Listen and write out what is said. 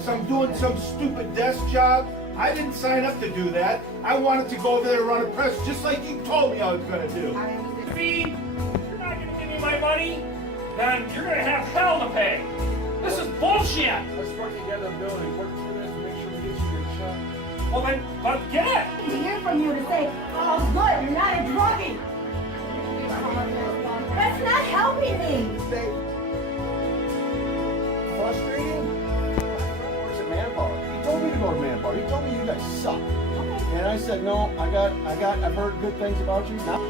So I'm doing some stupid desk job. I didn't sign up to do that. I wanted to go over there and run a press just like you told me I was going to do. If you're not going to give me my money, then you're going to have hell to pay. This is bullshit. Let's work together, Bill, and work through this to make sure we get you your shot. Well then, get it. To hear from you to say, oh, good, you're not a druggie. That's not helping me. Frustrating? My friend works at Manpower. He told me to go to Manpower. He told me you guys suck. Okay. And I said, no, I've heard good things about you. Now